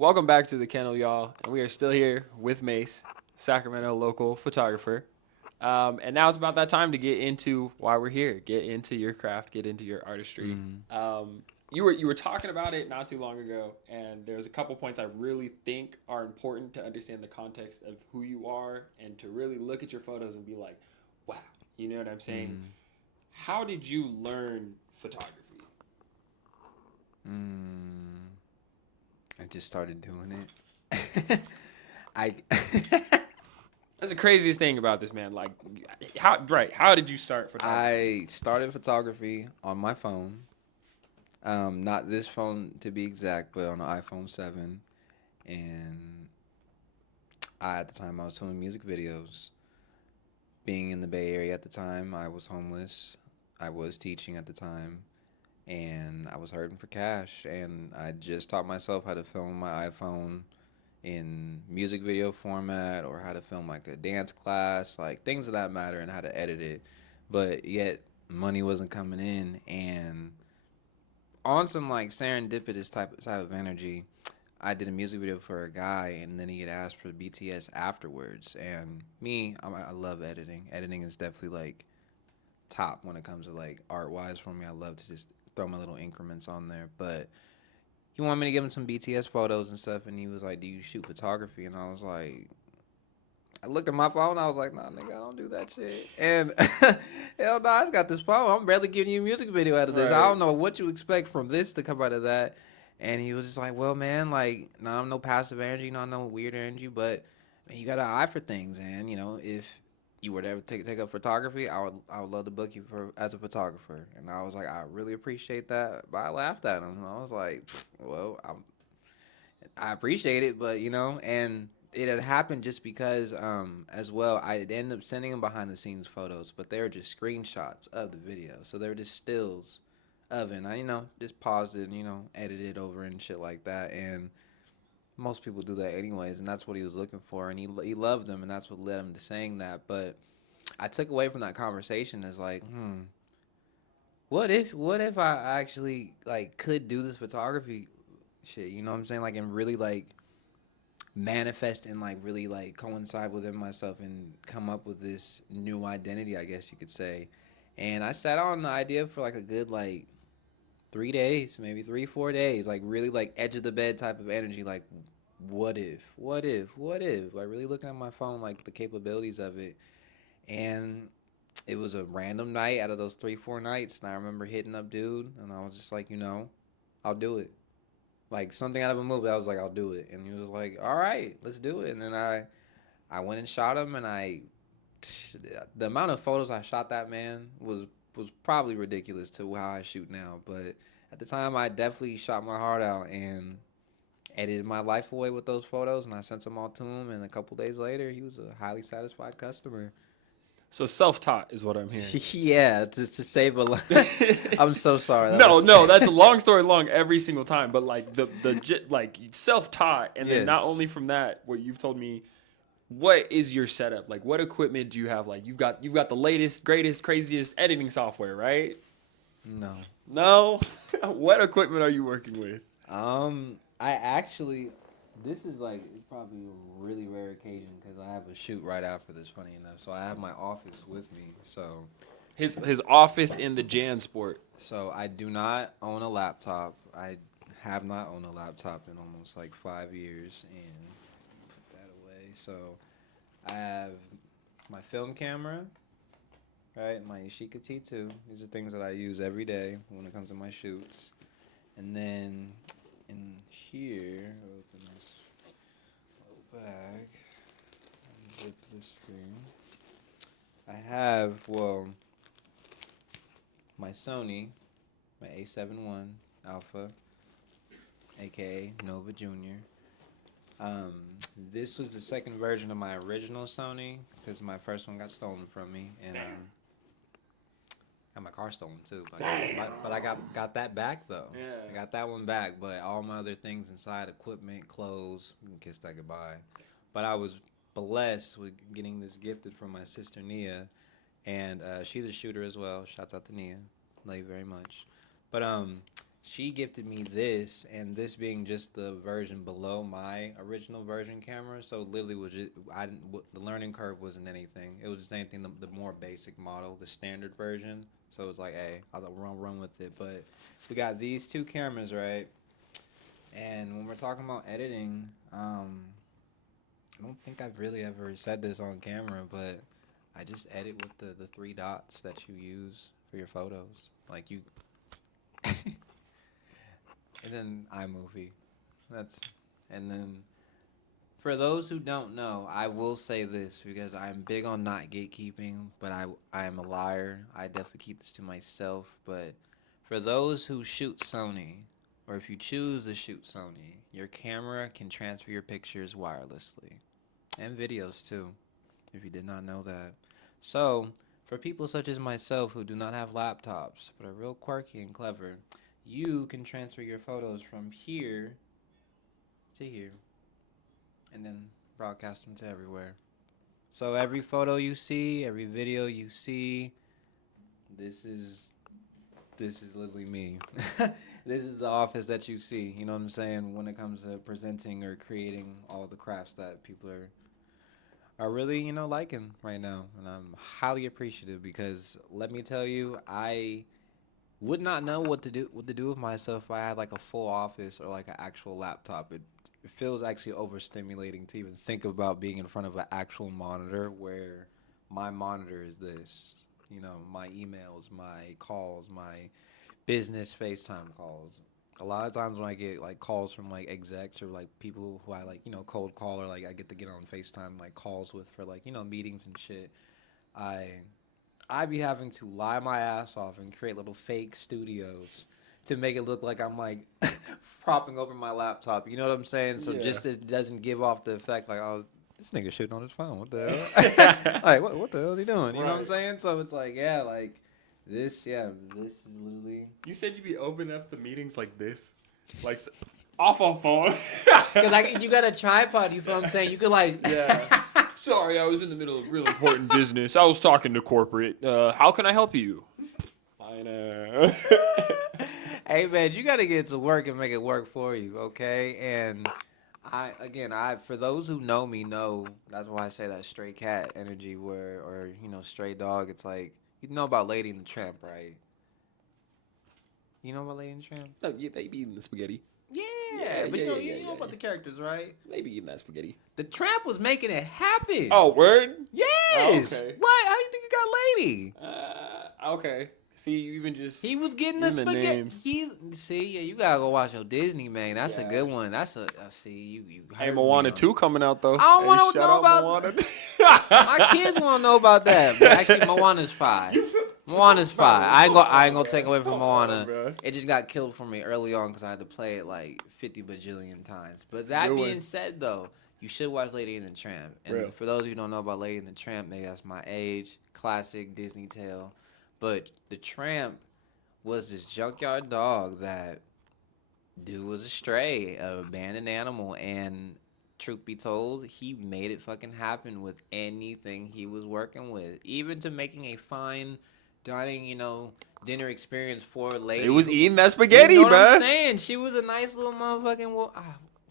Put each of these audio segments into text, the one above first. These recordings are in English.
Welcome back to the Kennel, y'all. And we are still here with Mase, Sacramento local photographer. And now it's about that time to get into why we're here. Get into your craft, get into your artistry. Mm. You were talking about it not too long ago, and there's a couple points I really think are important to understand the context of who you are and to really look at your photos and be like, wow, you know what I'm saying? Mm. How did you learn photography? Mm. I just started doing it. I That's the craziest thing about this, man. Like, how did you start photography? I started photography on my phone. Not this phone to be exact, but on an iPhone 7. And at the time I was filming music videos. Being in the Bay Area at the time, I was homeless. I was teaching at the time, and I was hurting for cash. And I just taught myself how to film my iPhone in music video format, or how to film like a dance class, like things of that matter, and how to edit it. But yet money wasn't coming in, and on some like serendipitous type of energy, I did a music video for a guy, and then he had asked for BTS afterwards. And me, I love editing. Editing is definitely like top when it comes to like art wise for me. I love to just throw my little increments on there. But he wanted me to give him some BTS photos and stuff, and he was like, "Do you shoot photography?" And I was like, I looked at my phone. I was like, "Nah, nigga, I don't do that shit." And hell no, I just got this phone. I'm barely giving you a music video out of this. I Right. don't know what you expect from this to come out of that. And he was just like, "Well, man, like, no, I'm no passive energy, not no weird energy, but man, you got an eye for things, and if you were to ever take up photography, I would love to book you for as a photographer." And I was like, "I really appreciate that," but I laughed at him. I was like, "Well, I appreciate it, but and it had happened just because, as well, I ended up sending him behind the scenes photos, but they were just screenshots of the video, so they were just stills of it. And I, just paused it, and, edited over and shit like that. And most people do that anyways, and that's what he was looking for, and he loved them, and that's what led him to saying that. But I took away from that conversation as like, what if I actually like could do this photography shit? You know what I'm saying? Like, and really like manifest and like really like coincide within myself and come up with this new identity, I guess you could say. And I sat on the idea for like a good like 3 days, maybe 3, 4 days, like really like edge of the bed type of energy. Like, what if, like really looking at my phone, like the capabilities of it. And it was a random night out of those 3, 4 nights, and I remember hitting up dude, and I was just like, I'll do it. Like something out of a movie. I was like, I'll do it, and he was like, all right, let's do it. And then I went and shot him, and the amount of photos I shot that man was probably ridiculous to how I shoot now. But at the time, I definitely shot my heart out and edited my life away with those photos, and I sent them all to him. And a couple days later, he was a highly satisfied customer. So self-taught is what I'm hearing. Yeah, to save a life. I'm so sorry. That No, was no, that's a long story long every single time. But like like self-taught, and then not yes. only from that, what you've told me, what is your setup? Like, what equipment do you have? Like, you've got the latest, greatest, craziest editing software, right? No. No, what equipment are you working with? I actually, this is like probably a really rare occasion because I have a shoot right after this. Funny enough, so I have my office with me. His office in the JanSport. So I do not own a laptop. I have not owned a laptop in almost like 5 years, and put that away. So I have my film camera, right? My Yashica T2. These are things that I use every day when it comes to my shoots. And then in here, open this little bag, unzip this thing. I have, well, my Sony, my A7 I Alpha, aka Nova Junior. Um, this was the second version of my original Sony because my first one got stolen from me, and got my car stolen too. But I got that back though. I Yeah. got that one back, but all my other things inside, equipment, clothes, you can kiss that goodbye. But I was blessed with getting this gifted from my sister Nia, and she's a shooter as well. Shouts out to Nia, love you very much. But she gifted me this, and this being just the version below my original version camera. So literally was just the learning curve wasn't anything. It was just anything the more basic model, the standard version. So it was like, hey, I'll run with it. But we got these two cameras, right? And when we're talking about editing, I don't think I've really ever said this on camera, but I just edit with the three dots that you use for your photos. Like you, and then iMovie. That's, and then for those who don't know, I will say this because I'm big on not gatekeeping, but I am a liar. I definitely keep this to myself. But for those who shoot Sony, or if you choose to shoot Sony, your camera can transfer your pictures wirelessly. And videos too, if you did not know that. So, for people such as myself who do not have laptops, but are real quirky and clever, you can transfer your photos from here to here, and then broadcast them to everywhere. So every photo you see, every video you see, this is literally me. This is the office that you see. You know what I'm saying? When it comes to presenting or creating all the crafts that people are really, liking right now. And I'm highly appreciative because let me tell you, I would not know what to do with myself if I had like a full office or like an actual laptop. It feels actually overstimulating to even think about being in front of an actual monitor where my monitor is this. My emails, my calls, my business FaceTime calls. A lot of times when I get like calls from like execs or like people who I like, cold call or like I get to get on FaceTime like calls with for like, meetings and shit, I be having to lie my ass off and create little fake studios to make it look like I'm like propping over my laptop. You know what I'm saying? So just it doesn't give off the effect like, oh, this nigga shooting on his phone. What the hell? Like what the hell is he doing? You know what I'm saying? So it's like, yeah, like this is literally. You said you'd be opening up the meetings like this, like off on phone. Cause like you got a tripod. You feel what I'm saying? You could like. Yeah. Sorry, I was in the middle of real important business. I was talking to corporate. How can I help you? I know. Hey man, you gotta get to work and make it work for you, okay? And I for those who know me know that's why I say that stray cat energy or stray dog. It's like you know about Lady and the Tramp, right? You know about Lady and the Tramp? No, they be eating the spaghetti. Yeah, but you know about the characters, right? They be eating that spaghetti. The Tramp was making it happen. Oh, word? Yes. Oh, okay. What? How you think you got Lady? Okay. See, you even just he was getting the spaghetti. You gotta go watch your Disney, man. That's a good one. That's a see you. Hey, Moana 2 coming out though. I don't want to know about Moana. My kids want to know about that. But actually, Moana's 5. Moana's 5. I ain't gonna take away from Moana. On, it just got killed for me early on because I had to play it like 50 bajillion times. But that being said, though, you should watch Lady and the Tramp. And for those of you who don't know about Lady and the Tramp, maybe that's my age. Classic Disney tale. But the Tramp was this junkyard dog that dude was a stray, an abandoned animal, and truth be told, he made it fucking happen with anything he was working with, even to making a fine dining, dinner experience for a lady. It was eating that spaghetti, you know bro. What I'm saying? She was a nice little motherfucking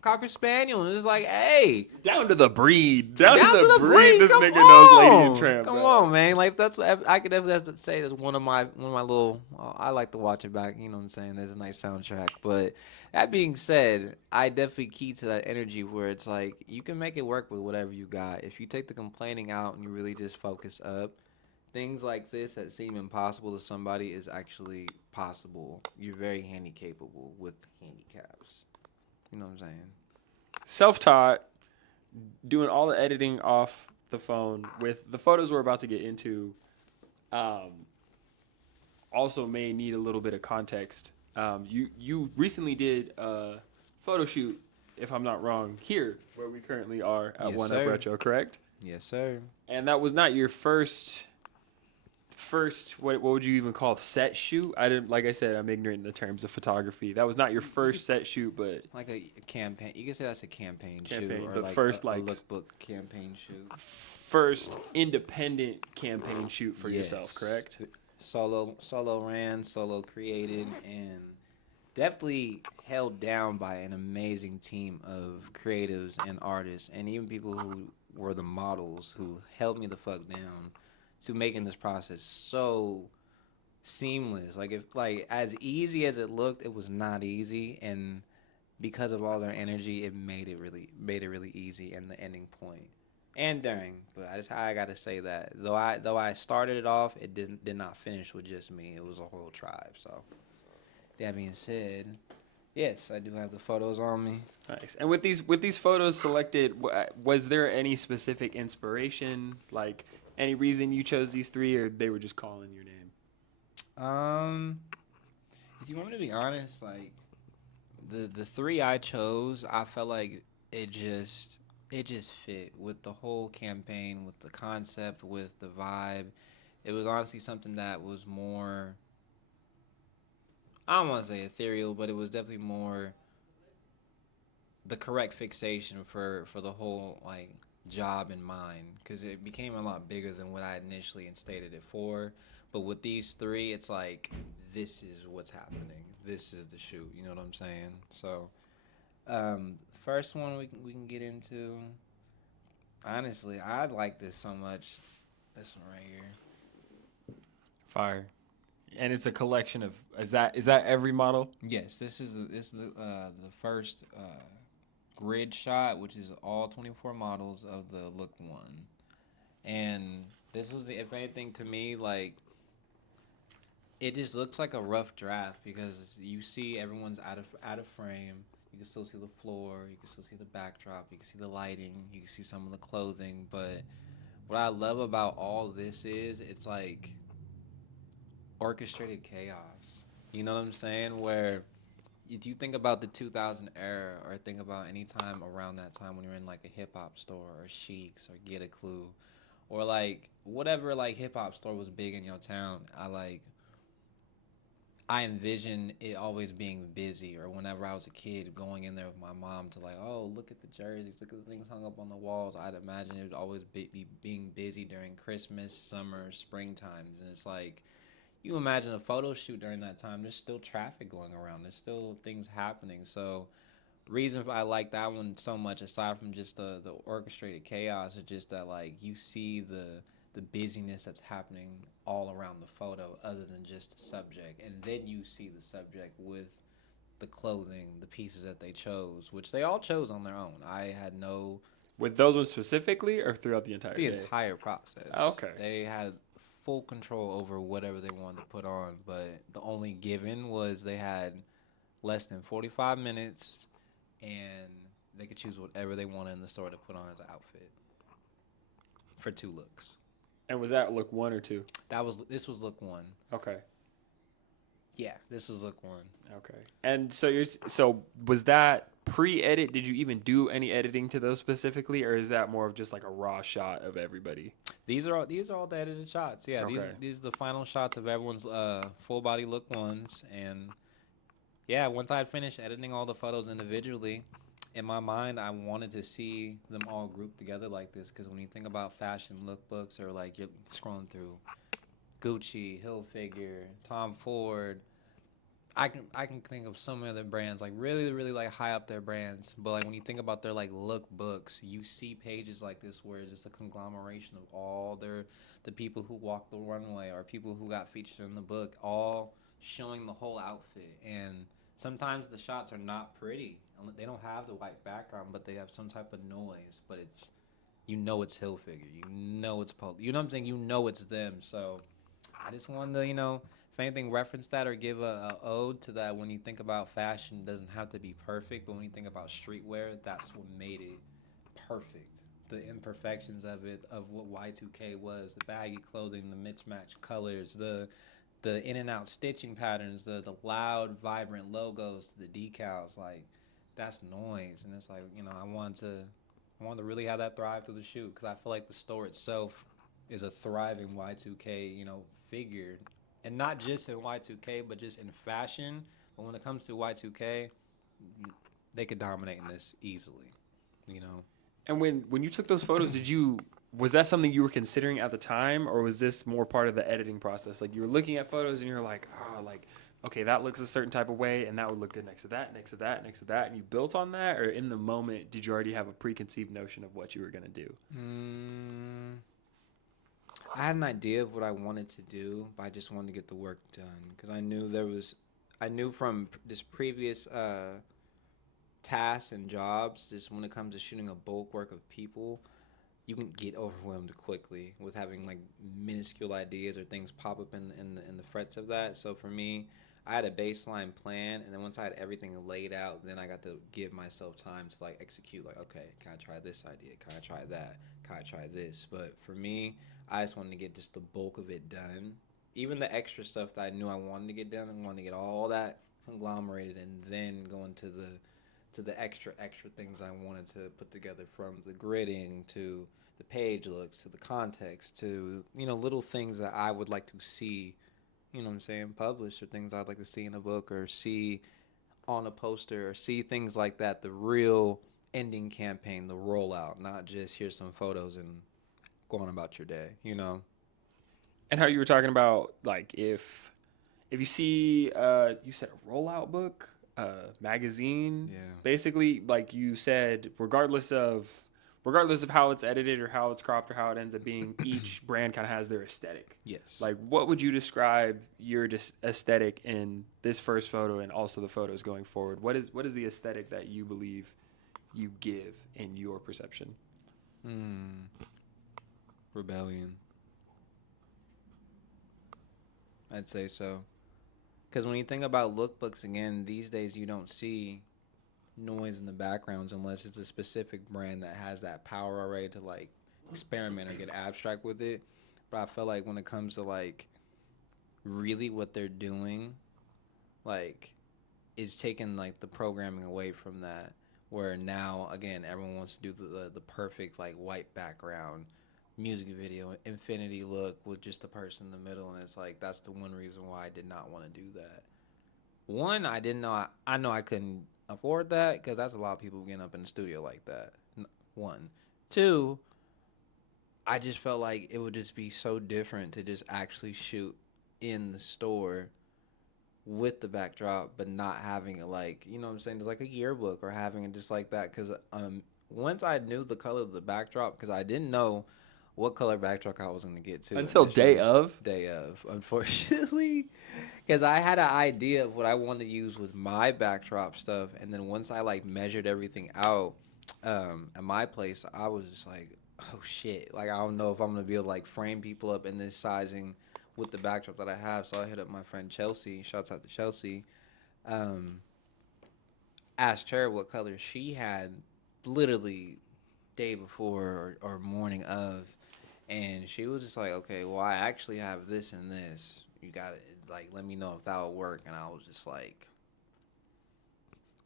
Cocker Spaniel. And it was like, hey. Down to the breed. Down to the breed. This nigga on. knows Lady and Tramp. Come on, man. Like, that's what I could definitely have to say. That's one of my little, I like to watch it back. You know what I'm saying? There's a nice soundtrack. But that being said, I definitely key to that energy where it's like, you can make it work with whatever you got. If you take the complaining out and you really just focus up, things like this that seem impossible to somebody is actually possible. You're very handy-capable with handicaps. You know what I'm saying? Self-taught, doing all the editing off the phone with the photos we're about to get into. Also may need a little bit of context. You recently did a photo shoot, if I'm not wrong, here where we currently are at One Up Retro, correct? Yes, sir. And that was not your first what would you even call set shoot? Like I said, I'm ignorant in the terms of photography. That was not your first set shoot, but like a campaign. You can say that's a campaign shoot, or but like first a like lookbook campaign shoot. First independent campaign shoot for yourself, correct? Solo ran, solo created, and definitely held down by an amazing team of creatives and artists, and even people who were the models who held me the fuck down to making this process so seamless. Like if like as easy as it looked, it was not easy, and because of all their energy, it made it really easy in the ending point and during. But I gotta say that though I started it off, it did not finish with just me. It was a whole tribe. So that being said, yes, I do have the photos on me. Nice. And with these photos selected, was there any specific inspiration, like any reason you chose these three, or they were just calling your name? Um, if you want me to be honest, like the three I chose, I felt like it just fit with the whole campaign, with the concept, with the vibe. It was honestly something that was more, I don't want to say ethereal, but it was definitely more the correct fixation for the whole like job in mind, because it became a lot bigger than what I initially instated it for. But with these three, it's like this is what's happening. This is the shoot. You know what I'm saying? So, first one we can get into. Honestly, I like this so much. This one right here. Fire. And it's a collection of is that every model? Yes, this is the first grid shot, which is all 24 models of the look one. And this was, if anything, to me, like it just looks like a rough draft because you see everyone's out of frame. You can still see the floor. You can still see the backdrop. You can see the lighting. You can see some of the clothing. But what I love about all this is it's like orchestrated chaos. You know what I'm saying? Where if you think about the 2000 era or think about any time around that time when you're in like a hip hop store or Sheiks or Get a Clue or like whatever like hip hop store was big in your town, I envision it always being busy, or whenever I was a kid going in there with my mom to like, oh, look at the jerseys, look at the things hung up on the walls. I'd imagine it would always be being busy during Christmas, summer, spring times. And it's like, you imagine a photo shoot during that time, there's still traffic going around. There's still things happening. So reason I like that one so much, aside from just the orchestrated chaos, is just that like you see the busyness that's happening all around the photo, other than just the subject, and then you see the subject with the clothing, the pieces that they chose, which they all chose on their own. I had no With those ones specifically, or throughout the entire the day? entire process. Okay. They had full control over whatever they wanted to put on, but the only given was they had less than 45 minutes and they could choose whatever they wanted in the store to put on as an outfit for 2 looks. And was that look one or two? This was look one. Okay. Yeah, this was look one. Okay. And so was that pre-edit? Did you even do any editing to those specifically, or is that more of just like a raw shot of everybody? These are all the edited shots. Yeah, Okay. these are the final shots of everyone's full body look ones. And yeah, once I had finished editing all the photos individually, in my mind, I wanted to see them all grouped together like this, because when you think about fashion lookbooks, or like you're scrolling through Gucci, Hilfiger, Tom Ford, I can think of so many other brands, like really like high up their brands, but like when you think about their like lookbooks, you see pages like this where it's just a conglomeration of all the people who walked the runway or people who got featured in the book, all showing the whole outfit. And sometimes the shots are not pretty. They don't have the white background, but they have some type of noise. But it's, you know, it's Hilfiger. You know it's you know what I'm saying? You know it's them. So I just wanted to, if anything, reference that or give a ode to that. When you think about fashion, it doesn't have to be perfect, but when you think about streetwear, that's what made it perfect. The imperfections of it, of what Y2K was, the baggy clothing, the mismatched colors, the in and out stitching patterns, the loud, vibrant logos, the decals, like that's noise. And it's like, I wanted to really have that thrive through the shoot, because I feel like the store itself is a thriving Y2K, figure, and not just in Y2K, but just in fashion. But when it comes to Y2K, they could dominate in this easily, you know. And when you took those photos, was that something you were considering at the time, or was this more part of the editing process? Like you were looking at photos and you're like, oh, like okay, that looks a certain type of way, and that would look good next to that, next to that, next to that, and you built on that, or in the moment did you already have a preconceived notion of what you were gonna do? Mm, I had an idea of what I wanted to do, but I just wanted to get the work done because I knew from this previous tasks and jobs, just when it comes to shooting a bulk work of people, you can get overwhelmed quickly with having like minuscule ideas or things pop up in the frets of that. So for me, I had a baseline plan, and then once I had everything laid out, then I got to give myself time to like execute. Like, okay, can I try this idea? Can I try that? Can I try this? But for me, I just wanted to get just the bulk of it done. Even the extra stuff that I knew I wanted to get done, I wanted to get all that conglomerated, and then go into the extra things I wanted to put together, from the gridding to the page looks to the context to little things that I would like to see, what I'm saying, published, or things I'd like to see in a book or see on a poster or see things like that. The real ending campaign, the rollout, not just here's some photos and go on about your day. And how you were talking about, like, if you see, you said a rollout book, magazine, Yeah. basically, like you said, regardless of how it's edited or how it's cropped or how it ends up being, each brand kind of has their aesthetic. Yes. Like, what would you describe your aesthetic in this first photo and also the photos going forward? What is the aesthetic that you believe you give in your perception? Hmm. Rebellion. I'd say so. Because when you think about lookbooks again, these days you don't see noise in the backgrounds unless it's a specific brand that has that power already to like experiment or get abstract with it. But I feel like when it comes to like really what they're doing, like is taking like the programming away from that. Where now again everyone wants to do the perfect like white background music video infinity look with just the person in the middle, and it's like that's the one reason why I did not want to do that. One, I didn't know. I know I couldn't afford that because that's a lot of people getting up in the studio like that. One, two. I just felt like it would just be so different to just actually shoot in the store with the backdrop, but not having it like what I'm saying. There's like a yearbook or having it just like that. Because once I knew the color of the backdrop, because I didn't know what color backdrop I was going to get to Until day initially. of? Day of, unfortunately, because I had an idea of what I wanted to use with my backdrop stuff, and then once I like measured everything out at my place, I was just like, oh shit, like I don't know if I'm gonna be able to like frame people up in this sizing with the backdrop that I have. So I hit up my friend Chelsea. Shouts out to Chelsea. Um, Asked her what color she had, literally day before or morning of, and she was just like, okay, well, I actually have this and this. You got it. Like, let me know if that will work. And I was just like,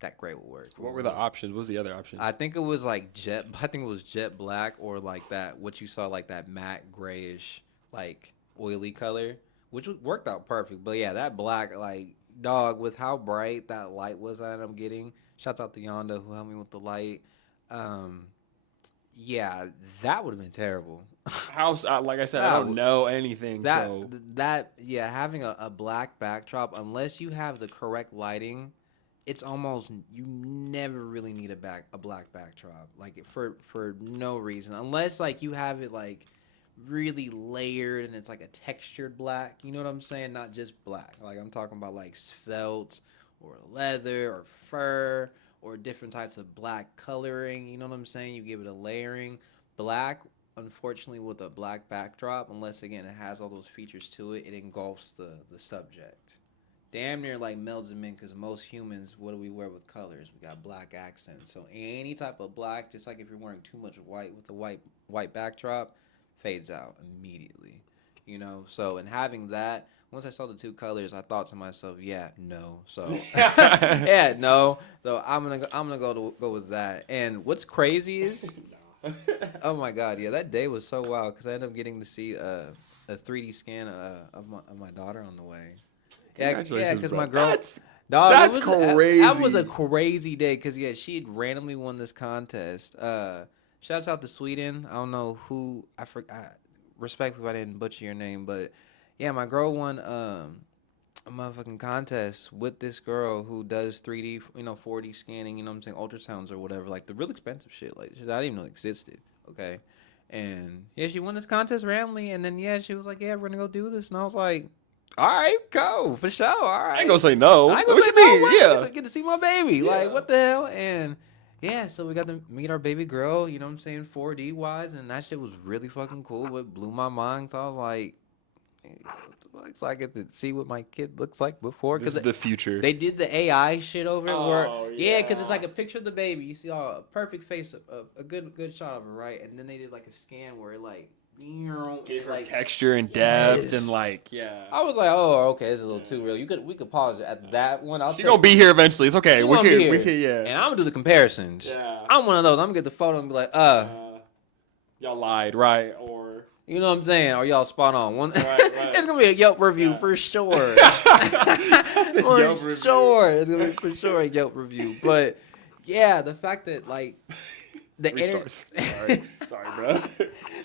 that great will work. What were the options? What was the other option? I think it was like jet. I think it was jet black or like that. What you saw, like that matte grayish, like oily color, which worked out perfect. But yeah, that black, like dog, with how bright that light was that I'm getting. Shouts out to Yonda who helped me with the light. Um, yeah, that would have been terrible. House, like I said, I that don't know anything, that so that yeah, having a black backdrop, unless you have the correct lighting, it's almost you never really need a black backdrop, like for no reason, unless like you have it like really layered and it's like a textured black, you know what I'm saying, not just black. Like I'm talking about like svelte or leather or fur or different types of black coloring, you know what I'm saying, you give it a layering. Black, unfortunately, with a black backdrop, unless again it has all those features to it, it engulfs the subject. Damn near like melds them in, because most humans, what do we wear with colors? We got black accents. So any type of black, just like if you're wearing too much white with a white backdrop, fades out immediately. So in having that, once I saw the two colors, I thought to myself, yeah, no. So yeah, no. So I'm gonna go with that. And what's crazy is, oh my god, yeah, that day was so wild because I ended up getting to see a 3D scan of my daughter on the way. Yeah, congratulations, because bro. my girl, That's dog, that's that was a crazy. crazy day because yeah, she had randomly won this contest. Shout out to Sweden. I don't know who I respectfully if I didn't butcher your name, but yeah, my girl won a motherfucking contest with this girl who does 3D, 4D scanning, you know what I'm saying, ultrasounds or whatever, like the real expensive shit, like shit I didn't even know existed. Okay. And yeah, she won this contest randomly, and then yeah, she was like, "Yeah, we're gonna go do this," and I was like, "All right, go for sure. All I ain't right, gonna say no. I ain't gonna What say you no. mean? What? Yeah. Get to see my baby. Like, Yeah. what the hell?" And yeah, so we got to meet our baby girl. You know what I'm saying, 4D wise, and that shit was really fucking cool. It blew my mind. So I was like, so I get to see what my kid looks like before, This because is the future. they did the AI shit over it where Oh yeah, because it's yeah. like a picture of the baby. You see all a perfect face, a good shot of her, right? And then they did like a scan where it like Gave her like texture and depth and yes. like yeah. I was like, oh, okay, this is a little too Yeah. real. We could pause it at that one. I'll She take. gonna be here eventually. It's okay. She We gonna be can. We here, can. Yeah. and I'm gonna do the comparisons. Yeah. I'm one of those. I'm gonna get the photo and be like, Y'all lied, right? Or you know what I'm saying? Or y'all spot on. One, right. it's gonna be a Yelp review Yeah. for sure. The Yelp For review. sure, it's gonna be for sure a Yelp review. But yeah, the fact that like the 3 stars. Sorry, bro.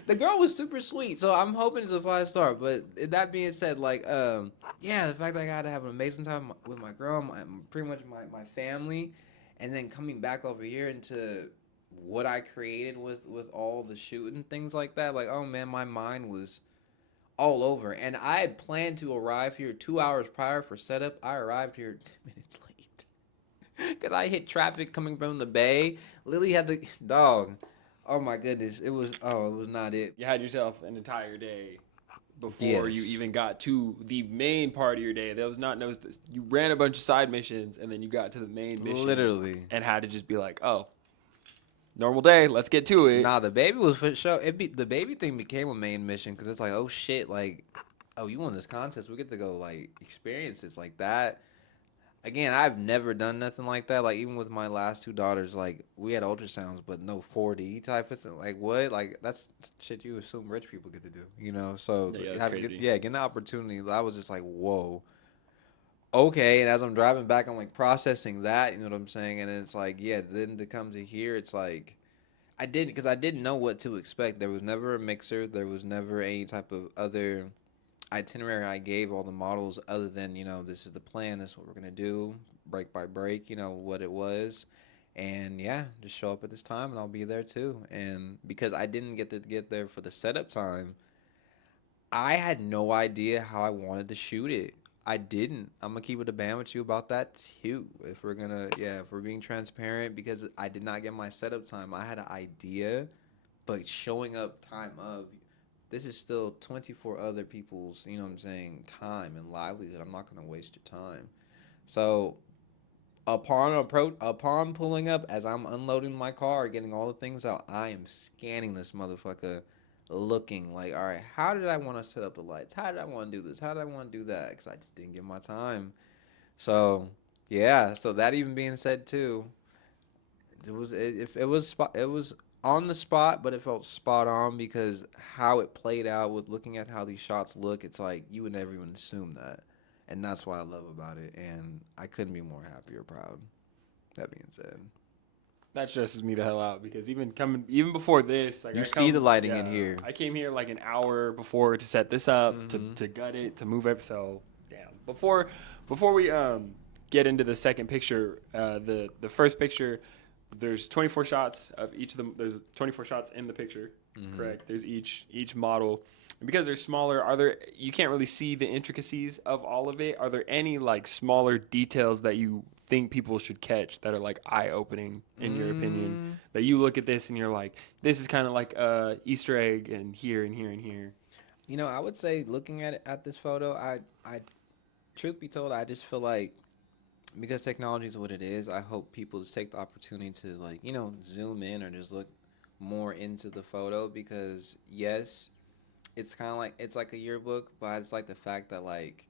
the girl was super sweet, so I'm hoping it's a 5-star. But that being said, like, yeah, the fact that I got to have an amazing time with my girl, pretty much my family, and then coming back over here into what I created with all the shoot and things like that. Like, oh man, my mind was all over, and I had planned to arrive here 2 hours prior for setup. I arrived here 10 minutes late because I hit traffic coming from the bay. Lily had the dog. Oh my goodness, it was not it. You had yourself an entire day before you Yes. even got to the main part of your day. That was not noticed. You ran a bunch of side missions and then you got to the main mission. Literally. And had to just be like, oh, normal day. Let's get to it. Nah, the baby was for sure. The baby thing became a main mission because it's like, oh shit, like, oh, you won this contest. We get to go like experience this like that. Again, I've never done nothing like that. Like even with my last two daughters, like we had ultrasounds, but no 4D type of thing. Like what? Like that's shit you assume rich people get to do, you know? So Yeah, that's crazy. getting the opportunity, I was just like, whoa. Okay, and as I'm driving back, I'm like processing that, you know what I'm saying? And it's like, yeah, then to come to here, it's like because I didn't know what to expect. There was never a mixer. There was never any type of other itinerary I gave all the models other than, this is the plan. This is what we're going to do, break by break, what it was. And yeah, just show up at this time and I'll be there too. And because I didn't get there for the setup time, I had no idea how I wanted to shoot it. I didn't. I'm gonna keep it a band with you about that too. If we're being transparent, because I did not get my setup time. I had an idea, but showing up time of this is still 24 other people's, you know what I'm saying, time and livelihood. I'm not gonna waste your time. So upon pulling up, as I'm unloading my car, getting all the things out, I am scanning this motherfucker, looking like, all right, how did I want to set up the lights? How did I want to do this? How did I want to do that? Because I just didn't get my time. So yeah. So that even being said too, it was on the spot, but it felt spot on because how it played out with looking at how these shots look. It's like you would never even assume that. And that's what I love about it, and I couldn't be more happy or proud. That being said, That stresses me the hell out because even before this, like you see the lighting in here. I came here like an hour before to set this up, Mhm. to gut it, to move it. So damn. Before we get into the second picture, the first picture, there's 24 shots of each of them. There's 24 shots in the picture. Correct. There's each model. And because they're smaller, you can't really see the intricacies of all of it. Are there any like smaller details that you think people should catch that are like eye-opening in your opinion? That you look at this and you're like, this is kind of like a Easter egg and here and here and here. I would say looking at this photo, I truth be told, I just feel like because technology is what it is, I hope people just take the opportunity to like, zoom in or just look more into the photo because yes, it's kind of like it's like a yearbook, but it's like the fact that like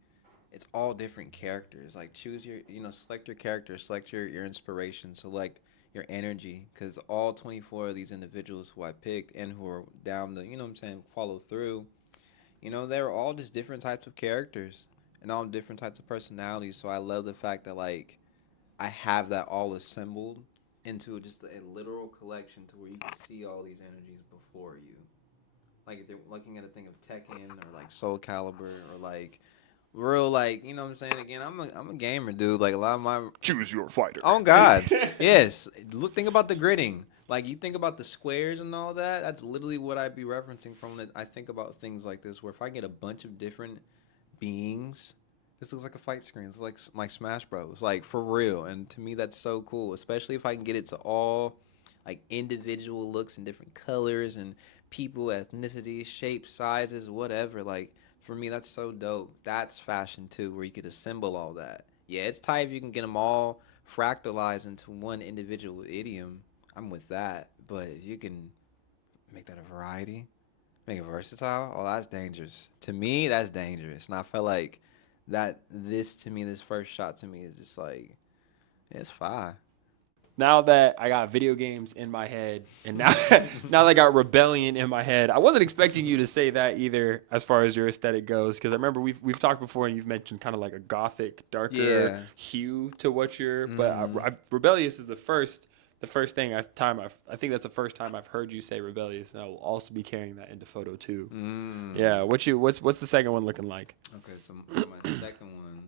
it's all different characters. Like choose your, select your character, select your inspiration, select your energy, because all 24 of these individuals who I picked and who are down to, what I'm saying, follow through. They're all just different types of characters and all different types of personalities. So I love the fact that like I have that all assembled into just a literal collection to where you can see all these energies before you. Like if they're looking at a thing of Tekken or like Soul Calibur or like real, like, you know what I'm saying? Again, I'm a gamer, dude. Like, a lot of my Choose your fighter. Oh God, yes. Look, think about the gridding. Like you think about the squares and all that. That's literally what I'd be referencing from when I think about things like this. Where if I get a bunch of different beings, this looks like a fight screen. It's like Smash Bros. Like for real. And to me, that's so cool. Especially if I can get it to all like individual looks and different colors and people, ethnicities, shapes, sizes, whatever. Like for me, that's so dope. That's fashion too, where you could assemble all that. Yeah, it's tight if you can get them all fractalized into one individual idiom. I'm with that. But if you can make that a variety, make it versatile, oh, that's dangerous. To me, that's dangerous. And I felt like this first shot to me is just like, yeah, it's fire. Now that I got video games in my head, and now now that I got rebellion in my head, I wasn't expecting you to say that either, as far as your aesthetic goes. Because I remember we've talked before, and you've mentioned kind of like a gothic, darker Yeah. hue to what you're. But Mm. rebellious is the first thing I think that's the first time I've heard you say rebellious, and I will also be carrying that into photo too. Mm. Yeah, what's the second one looking like? Okay, so my second one,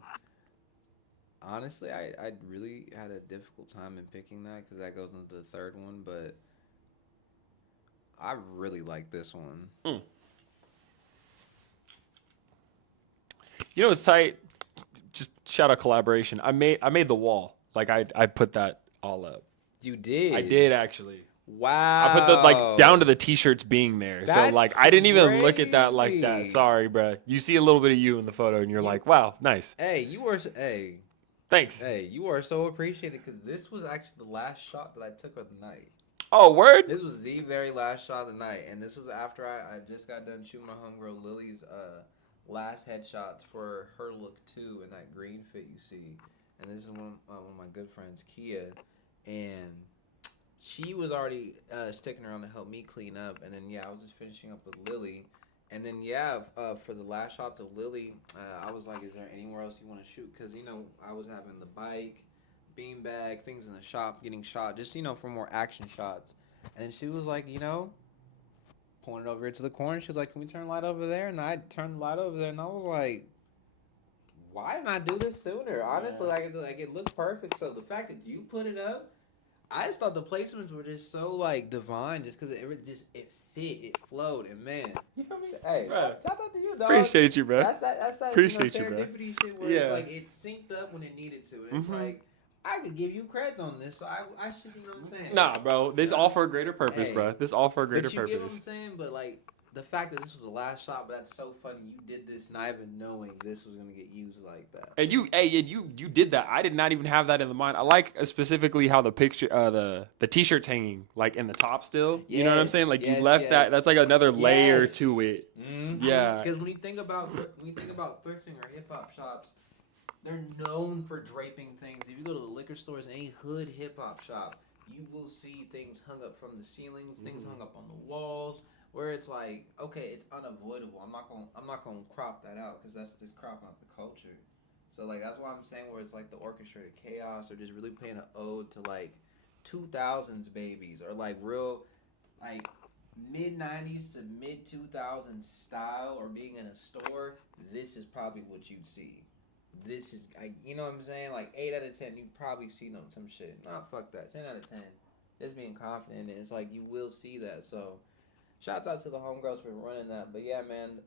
honestly, I really had a difficult time in picking that because that goes into the third one, but I really like this one. Mm. You know what's tight? Just shout out collaboration. I made the wall. Like I put that all up. You did. I did actually. I put the like down to Wow. the t-shirts being there. So That's like I didn't even look at that like that. crazy. Sorry, bro. You see a little bit of you in the photo and you're You, like, "Wow, nice. hey, you were, hey, Thanks." hey, you are so appreciated because this was actually the last shot that I took of the night. Oh, word? This was the very last shot of the night, and this was after I just got done shooting my homegirl Lily's last headshots for her look too, and that green fit you see. And this is one of my good friends, Kia, and she was already sticking around to help me clean up, and then yeah, I was just finishing up with Lily, and then yeah, for the last shots of Lily, I was like, "Is there anywhere else you want to shoot?" Because I was having the bike, beanbag, things in the shop getting shot, just for more action shots, and she was like, pointed over here to the corner. She was like, "Can we turn light over there?" And I turned the light over there, and I was like, "Why didn't I do this sooner?" Honestly, Yeah. like it looked perfect. So the fact that you put it up, I just thought the placements were just so like divine, just because it fit, it flowed, and man, you feel me? Hey, Bruh. shout out to you, dog. Appreciate you, bro. That's that Appreciate you, bro. serendipity shit where it's Yeah. like it synced up when it needed to, and it's Mhm. like I could give you creds on this, so I should, you know what I'm saying? Nah, bro. This all for a greater purpose, Hey, bro. This all for a greater but you get what I'm purpose. saying? But like the fact that this was the last shot, but that's so funny. You did this not even knowing this was gonna get used like that. And you did that. I did not even have that in the mind. I like specifically how the picture, the t-shirt's hanging like in the top still. You know what I'm saying? Yes, Like you yes, left that. yes. That's like another layer Yes. to it. Mm-hmm. Yeah. Because when you think about thrifting or hip hop shops, they're known for draping things. If you go to the liquor stores, any hood hip hop shop, you will see things hung up from the ceilings, things hung up on the walls, where it's like, okay, it's unavoidable. I'm not gonna crop that out because that's just cropping out the culture. So like that's why I'm saying where it's like the orchestrated chaos or just really paying an ode to like 2000s babies or like real like mid 90s to mid 2000s style or being in a store. This is probably what you'd see. This is, you know what I'm saying? Like 8 out of 10, you probably seen some shit. Nah, fuck that. 10 out of 10. Just being confident in it. It's like you will see that. So, shouts out to the homegirls for running that. But yeah, man,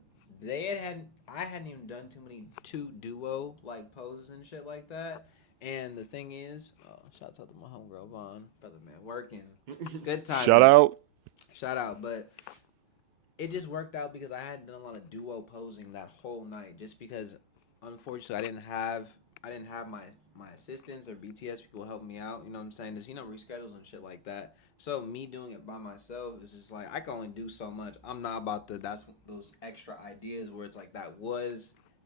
I hadn't even done too many two duo like poses and shit like that. And the thing is, shouts out to my homegirl Vaughn, brother man, working. Good time. Shout out. Shout out, but it just worked out because I hadn't done a lot of duo posing that whole night. Just because, unfortunately, I didn't have my assistants or BTS people help me out. You know what I'm saying? There's reschedules and shit like that. So me doing it by myself is just like I can only do so much. I'm not about those extra ideas where it's like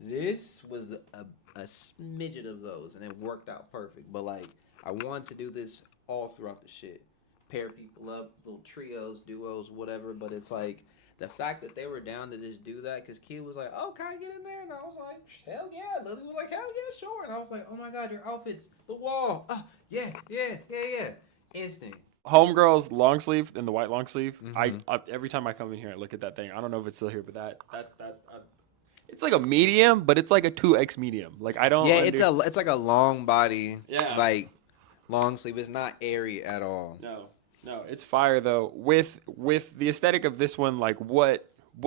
this was a smidget of those and it worked out perfect. But like I wanted to do this all throughout the shit. Pair people up, little trios, duos, whatever. But it's like the fact that they were down to just do that, because Kid was like, "Oh, can I get in there?" And I was like, "Hell yeah." Lily was like, "Hell yeah, sure." And I was like, "Oh my god, your outfits, the wall, yeah, yeah, yeah, yeah." Instant. Homegirls long sleeve and the white long sleeve. Mm-hmm. I every time I come in here, I look at that thing. I don't know if it's still here, but that It's like a medium, but it's like a 2X medium. Like I don't Yeah, under. it's like a long body, Yeah. like long sleeve. It's not airy at all. No, no, it's fire though. With the aesthetic of this one, like what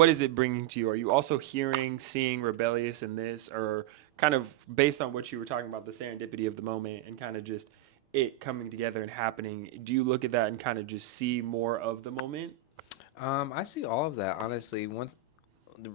is it bringing to you? Are you also hearing, seeing rebellious in this, or kind of based on what you were talking about, the serendipity of the moment and kind of just it coming together and happening? Do you look at that and kind of just see more of the moment? I see all of that honestly.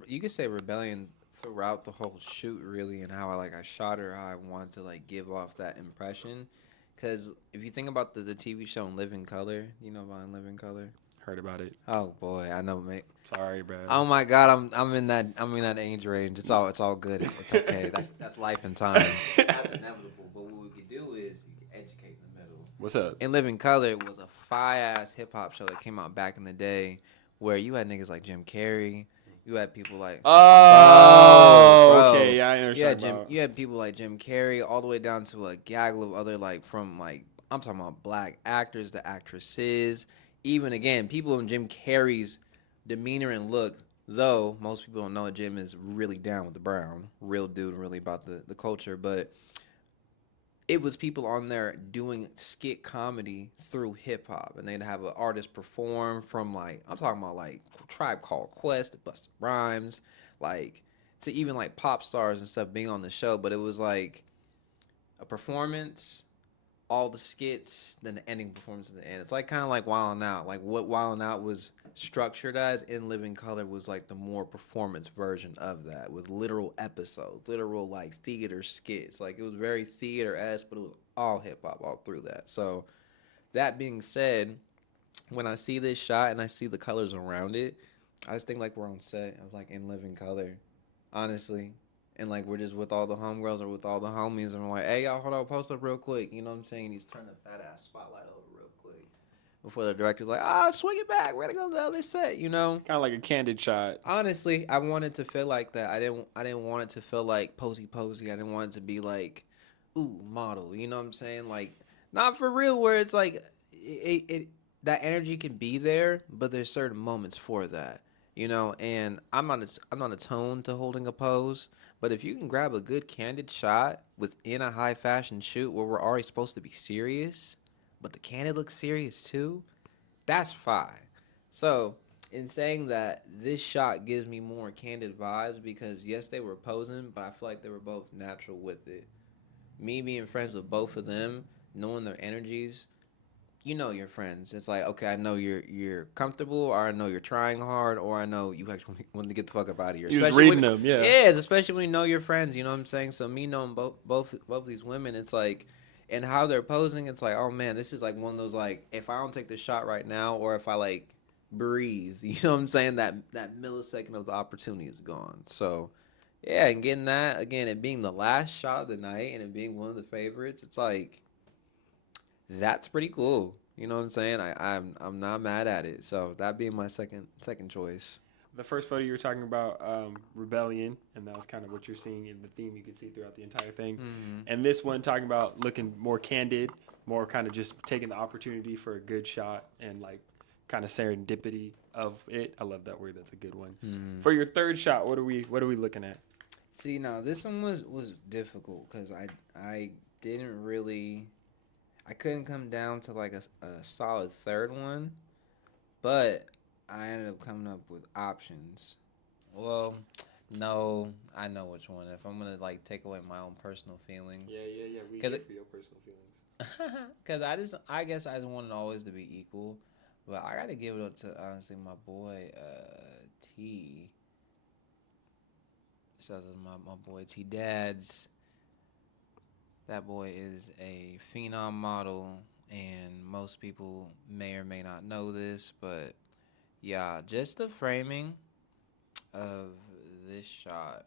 You could say rebellion throughout the whole shoot, really, and how I shot her, how I want to like give off that impression. Because if you think about the TV show In Living Color, you know about In Living Color. Heard about it. Oh boy, I know, mate. Sorry, bro. Oh my God, I'm in that age range. It's all good. It's okay. That's life and time. That's inevitable. But what we could do is you can educate in the middle. What's up? In Living Color was a fire ass hip hop show that came out back in the day, where you had niggas like Jim Carrey, you had people like Oh, okay. Yeah, I know what you you're had talking about. you had people like Jim Carrey, all the way down to a gaggle of other I'm talking about black actors, the actresses, even again people in Jim Carrey's demeanor and look. Though most people don't know Jim is really down with the brown, real dude, really about the culture, but it was people on there doing skit comedy through hip hop, and they'd have an artist perform from like I'm talking about like Tribe Called Quest, to Busta Rhymes, like to even like pop stars and stuff being on the show. But it was like a performance, all the skits, then the ending performance at the end. It's like kind of like Wildin' Out. Like what Wildin' Out was structured as In Living Color was like the more performance version of that with literal episodes, literal like theater skits. Like it was very theater esque, but it was all hip hop all through that. So that being said, when I see this shot and I see the colors around it, I just think like we're on set of like In Living Color, honestly. And like we're just with all the homegirls or with all the homies, and we're like, "Hey y'all, hold on, post up real quick." You know what I'm saying? He's turning a fat ass spotlight over real quick before the director's like, "Ah, swing it back. We're gonna go to the other set." You know? Kind of like a candid shot. Honestly, I wanted to feel like that. I didn't want it to feel like posy. I didn't want it to be like, ooh, model. You know what I'm saying? Like, not for real. Where it's like, it that energy can be there, but there's certain moments for that. You know, and I'm not attuned to holding a pose. But if you can grab a good candid shot within a high fashion shoot where we're already supposed to be serious, but the candid looks serious too, that's fine. So, in saying that, this shot gives me more candid vibes because yes, they were posing, but I feel like they were both natural with it. Me being friends with both of them, knowing their energies, you know your friends. It's like, okay, I know you're comfortable, or I know you're trying hard, or I know you actually want to get the fuck up out of here. You was Especially reading when, them, yeah. yeah, especially when you know your friends. You know what I'm saying? So me knowing both these women, it's like, and how they're posing, it's like, oh man, this is like one of those like, if I don't take the shot right now, or if I like breathe, you know what I'm saying? That millisecond of the opportunity is gone. So yeah, and getting that again, it being the last shot of the night, and it being one of the favorites, it's like that's pretty cool. You know what I'm saying? I'm not mad at it. So that being my second choice. The first photo you were talking about, rebellion, and that was kind of what you're seeing in the theme you can see throughout the entire thing. Mm-hmm. And this one talking about looking more candid, more kind of just taking the opportunity for a good shot and like kind of serendipity of it. I love that word. That's a good one. Mm-hmm. For your third shot, what are we looking at? See, now this one was difficult because I didn't really I couldn't come down to like a solid third one, but I ended up coming up with options. Well, no, I know which one. If I'm gonna like take away my own personal feelings, Yeah. We cause here for your personal feelings. cause I guess I just wanted always to be equal, but I gotta give it up to honestly my boy T. Shout out to my boy T Dads. That boy is a phenom model, and most people may or may not know this, but yeah, just the framing of this shot.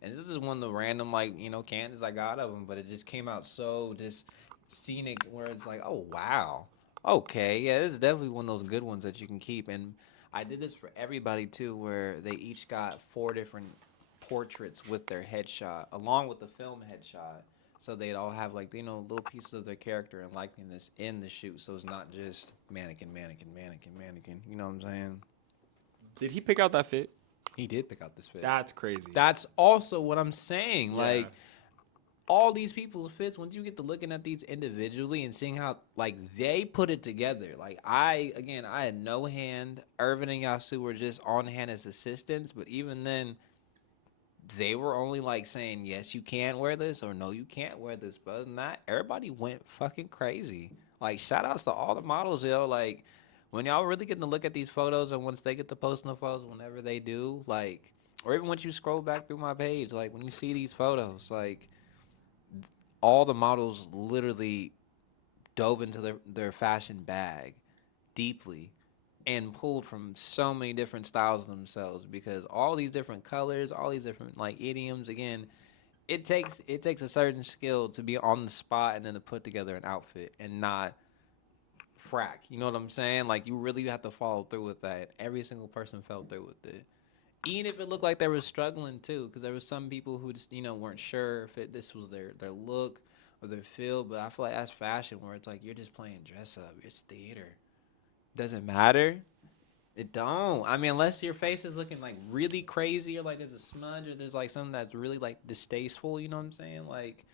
And this is one of the random, like, candidates I got of him, but it just came out so just scenic where it's like, oh, wow. Okay, yeah, this is definitely one of those good ones that you can keep. And I did this for everybody, too, where they each got 4 different portraits with their headshot, along with the film headshot. So they'd all have, like, little pieces of their character and likeness in the shoot. So it's not just mannequin. You know what I'm saying? Did he pick out that fit? He did pick out this fit. That's crazy. That's also what I'm saying. Yeah. Like, all these people's fits, once you get to looking at these individually and seeing how, like, they put it together. Like, I had no hand. Irvin and Yasu were just on hand as assistants, but even then, they were only, like, saying, yes, you can wear this, or no, you can't wear this. But other than that, everybody went fucking crazy. Like, shout outs to all the models, yo. Like, when y'all really get to look at these photos, and once they get to posting the photos, whenever they do, like, or even once you scroll back through my page, like, when you see these photos, like, all the models literally dove into their fashion bag deeply and pulled from so many different styles themselves, because all these different colors, all these different like idioms, again, it takes a certain skill to be on the spot and then to put together an outfit and not frack. You know what I'm saying? Like, you really have to follow through with that. Every single person fell through with it. Even if it looked like they were struggling too, because there was some people who just weren't sure if this was their look or their feel. But I feel like that's fashion, where it's like you're just playing dress up. It's theater. Doesn't matter. It don't. I mean, unless your face is looking like really crazy, or like there's a smudge, or there's like something that's really like distasteful. You know what I'm saying? Like,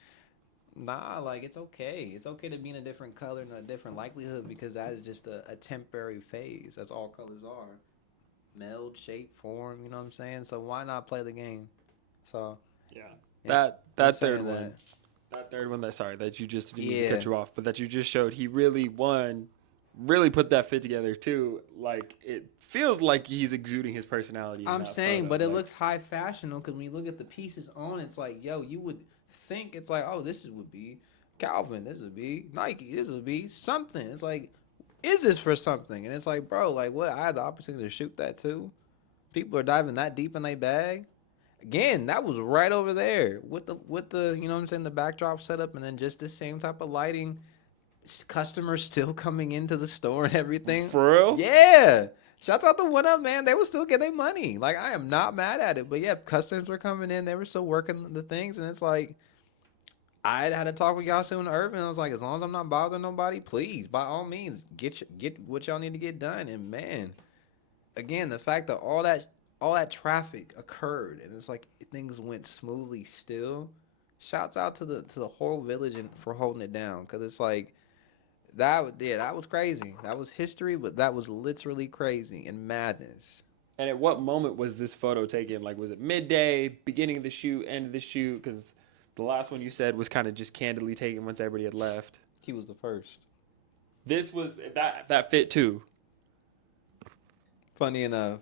nah, like it's okay. It's okay to be in a different color and a different likelihood, because that is just a temporary phase. That's all colors are. Meld, shape, form, you know what I'm saying? So why not play the game? So Yeah. it's- That it's third saying one. That third one that you just didn't mean to Yeah. cut you off, but that you just showed, he really really put that fit together too. Like, it feels like he's exuding his personality in I'm that saying, photo. but it Like, looks high fashion though, because when you look at the pieces on, it's like, yo, you would think it's like, oh, would be Calvin, this would be Nike, this would be something. It's like, is this for something? And it's like, bro, like what? I had the opportunity to shoot that too. People are diving that deep in their bag. Again, that was right over there with the you know what I'm saying, the backdrop setup, and then just the same type of lighting. Customers still coming into the store and everything. for real? Yeah. Shouts out to One Up, man. They will still get their money. Like, I am not mad at it. But yeah, customers were coming in. They were still working the things. And it's like, I had a talk with y'all soon, Urban. I was like, as long as I'm not bothering nobody, please, by all means, get what y'all need to get done. And man, again, the fact that all that traffic occurred and it's like things went smoothly still. Shouts out to the whole village and for holding it down, because it's like that was crazy. That was history, but that was literally crazy and madness. And at what moment was this photo taken? Like, was it midday, beginning of the shoot, end of the shoot? Because the last one you said was kind of just candidly taken once everybody had left. He was the first. This was that fit too. Funny enough.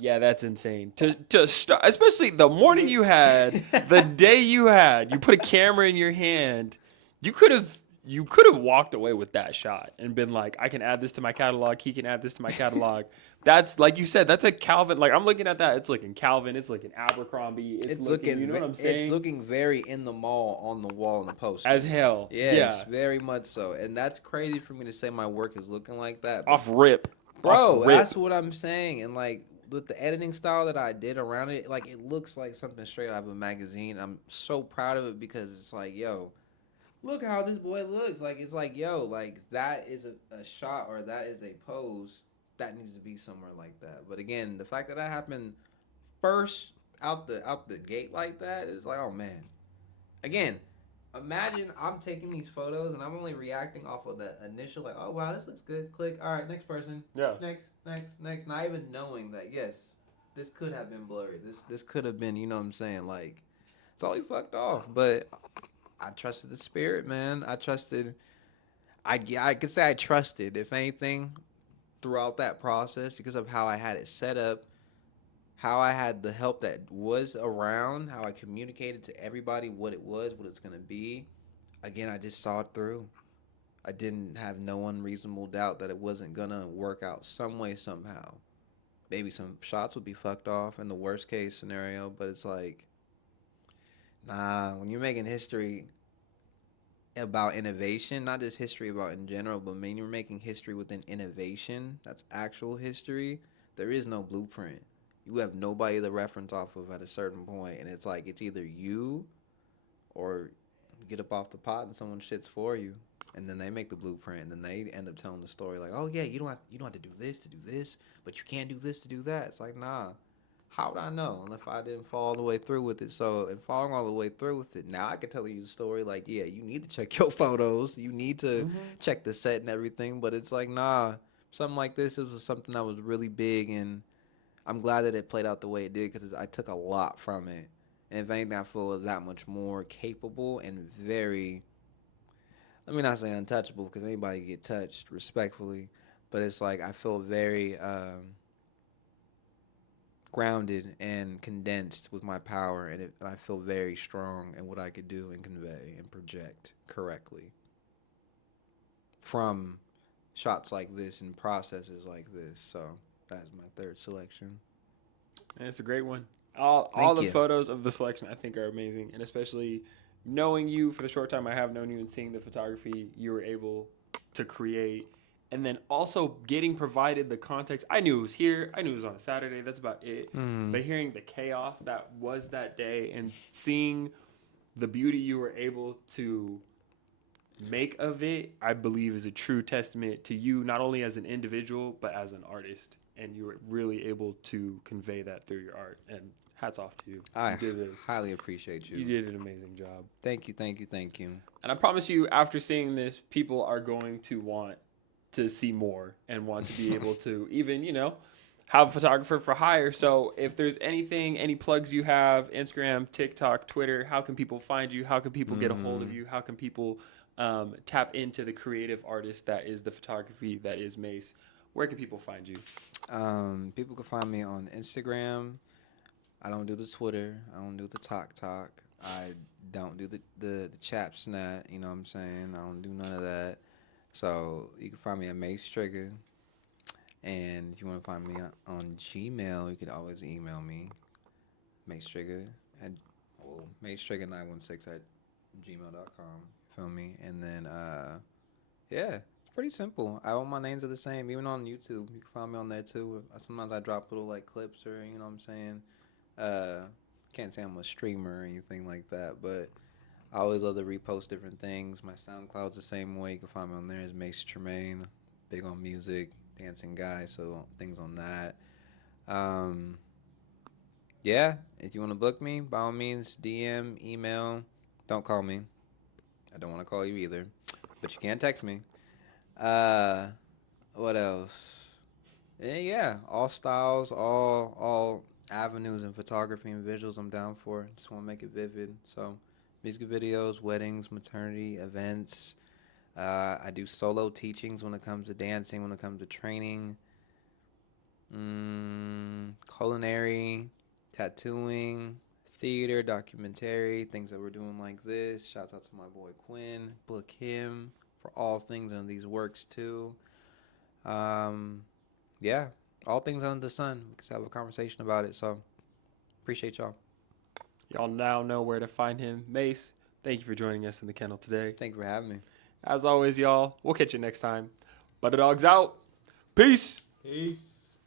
Yeah, that's insane. To start, especially the morning you had, the day you had, you put a camera in your hand. You could have walked away with that shot and been like, I can add this to my catalog. He can add this to my catalog. That's, like you said, that's a Calvin. Like, I'm looking at that. It's looking Calvin. It's looking Abercrombie. It's looking, you know what I'm saying? It's looking very in the mall on the wall in the poster. As hell. Yes, Yeah. very much so. And that's crazy for me to say my work is looking like that. Off rip. Bro, Off rip. that's what I'm saying. And like with the editing style that I did around it, like it looks like something straight out of a magazine. I'm so proud of it, because it's like, yo, look how this boy looks. Like, it's like, yo, like that is a shot, or that is a pose that needs to be somewhere like that. But again, the fact that that happened first out the gate like that is like, oh man. Again, imagine I'm taking these photos and I'm only reacting off of the initial, like, oh wow, this looks good. Click. All right, next person. Yeah. Next. Not even knowing that, yes, this could have been blurry. This could have been, you know what I'm saying? Like, it's all fucked off. But I trusted the spirit, man. I could say I trusted, if anything, throughout that process, because of how I had it set up, how I had the help that was around, how I communicated to everybody what it was, what it's going to be. Again, I just saw it through. I didn't have no unreasonable doubt that it wasn't going to work out some way, somehow. Maybe some shots would be fucked off in the worst case scenario, but it's like, nah, when you're making history about innovation, not just history about in general, but when you're making history within innovation, that's actual history, there is no blueprint. You have nobody to reference off of at a certain point, and it's like it's either you or you get up off the pot and someone shits for you. and then they make the blueprint, and then they end up telling the story like, oh yeah, you don't have to do this, but you can't do this to do that. It's like, nah, how would I know if I didn't follow all the way through with it? So, in following all the way through with it, now I can tell you the story like, yeah, you need to check your photos, you need to check the set and everything, but it's like, nah, something like this, it was something that was really big, and I'm glad that it played out the way it did because I took a lot from it. And if anything, I feel that much more capable and very, let me not say untouchable because anybody can get touched respectfully, but it's like I feel very grounded and condensed with my power, and I feel very strong in what I could do and convey and project correctly from shots like this and processes like this. So that's my third selection. And it's a great one. All Thank the you. photos of the selection I think are amazing, and especially knowing you for the short time I have known you and seeing the photography you were able to create, and then also getting provided the context. I knew it was here. I knew it was on a Saturday. That's about it. But hearing the chaos that was that day and seeing the beauty you were able to make of it, I believe is a true testament to you, not only as an individual, but as an artist. And you were really able to convey that through your art. And hats off to you. I You did it. highly appreciate you. You did an amazing job. Thank you, thank you, thank you. And I promise you, after seeing this, people are going to want to see more and want to be able to even, have a photographer for hire. So if there's anything, any plugs you have, Instagram, TikTok, Twitter, how can people find you? How can people get a hold of you? How can people tap into the creative artist that is the photography that is Mase? Where can people find you? People can find me on Instagram. I don't do the Twitter. I don't do the Talk. I don't do the Chap Snap. You know what I'm saying? I don't do none of that. So you can find me at Mase Trigger. And if you want to find me on Gmail, you can always email me, Macetrigger at Macetrigger916 at gmail.com. Feel me? And then yeah, it's pretty simple. All my names are the same, even on YouTube. You can find me on there too. Sometimes I drop little like clips or you know what I'm saying. Can't say I'm a streamer or anything like that, but I always love to repost different things. My SoundCloud's the same way. You can find me on there as Mace Tremaine. Big on music, dancing guy, so things on that. Yeah, if you want to book me, by all means, DM, email. Don't call me. I don't want to call you either, but you can text me. What else? Yeah, all styles, all avenues in photography and visuals I'm down for. Just want to make it vivid. So, music videos, weddings, maternity, events. I do solo teachings when it comes to dancing, when it comes to training, culinary, tattooing, theater, documentary, things that we're doing like this. Shouts out to my boy Quinn. Book him for all things on these works too. Yeah, all things under the sun. We can have a conversation about it. So appreciate y'all. Y'all now know where to find him. Mase, thank you for joining us in the kennel today. Thank you for having me. As always, y'all, we'll catch you next time. Buttadawgz out. Peace. Peace.